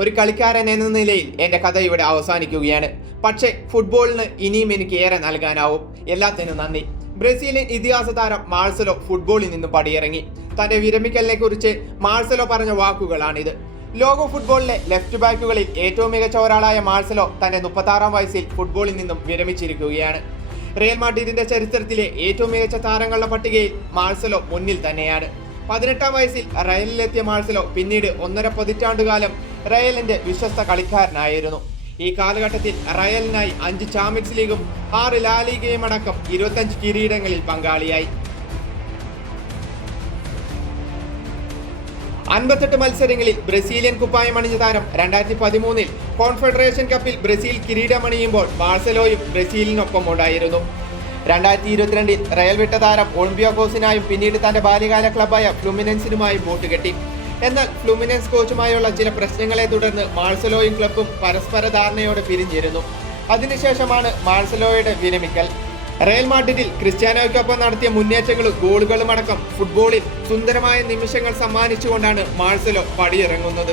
ഒരു കളിക്കാരൻ എന്ന നിലയിൽ എൻ്റെ കഥ ഇവിടെ അവസാനിക്കുകയാണ്. പക്ഷേ ഫുട്ബോളിന് ഇനിയും എനിക്ക് ഏറെ നൽകാനാവും. എല്ലാത്തിനും നന്ദി. ബ്രസീലിയൻ ഇതിഹാസ താരം മാർസലോ ഫുട്ബോളിൽ നിന്നും പടിയിറങ്ങി. തന്റെ വിരമിക്കലിനെ കുറിച്ച് മാർസലോ പറഞ്ഞ വാക്കുകളാണിത്. ലോക ഫുട്ബോളിലെ ലെഫ്റ്റ് ബാക്കുകളിൽ ഏറ്റവും മികച്ച ഒരാളായ മാർസലോ തന്റെ 36-ാം വയസ്സിൽ ഫുട്ബോളിൽ നിന്നും വിരമിച്ചിരിക്കുകയാണ്. റിയൽ മാഡ്രിഡിന്റെ ചരിത്രത്തിലെ ഏറ്റവും മികച്ച താരങ്ങളുടെ പട്ടികയിൽ മാർസലോ മുന്നിൽ തന്നെയാണ്. 18-ാം വയസ്സിൽ റയലിലെത്തിയ മാർസലോ പിന്നീട് 1.5 പതിറ്റാണ്ടുകാലം റയലിന്റെ വിശ്വസ്ത കളിക്കാരനായിരുന്നു. ഈ കാലഘട്ടത്തിൽ റയലിനായി 5 ചാമ്പ്യൻസ് ലീഗും 6 ലാ ലീഗയും അടക്കം 25 കിരീടങ്ങളിൽ പങ്കാളിയായി. 58 മത്സരങ്ങളിൽ ബ്രസീലിയൻ കുപ്പായം അണിഞ്ഞ താരം 2013-ൽ കോൺഫെഡറേഷൻ കപ്പിൽ ബ്രസീൽ കിരീടമണിയുമ്പോൾ മാർസലോയും ബ്രസീലിനൊപ്പം ഉണ്ടായിരുന്നു. 2022-ൽ റയൽ വിട്ട താരം ഒളിമ്പിയാക്കോസിനായും പിന്നീട് തന്റെ ബാല്യകാല ക്ലബായ ഫ്ലുമിനൻസിനുമായും ബോട്ടുകെട്ടി. എന്നാൽ ഫ്ലുമിനൻസ് കോച്ചുമായുള്ള ചില പ്രശ്നങ്ങളെ തുടർന്ന് മാർസലോയും ക്ലബും പരസ്പര ധാരണയോടെ പിരിഞ്ഞിരുന്നു. അതിനുശേഷമാണ് മാർസലോയുടെ വിരമിക്കൽ. റയൽ മാഡ്രിഡിൽ ക്രിസ്ത്യാനോയ്ക്കൊപ്പം നടത്തിയ മുന്നേറ്റങ്ങളും ഗോളുകളും അടക്കം ഫുട്ബോളിൽ സുന്ദരമായ നിമിഷങ്ങൾ സമ്മാനിച്ചുകൊണ്ടാണ് മാർസലോ പടിയിറങ്ങുന്നത്.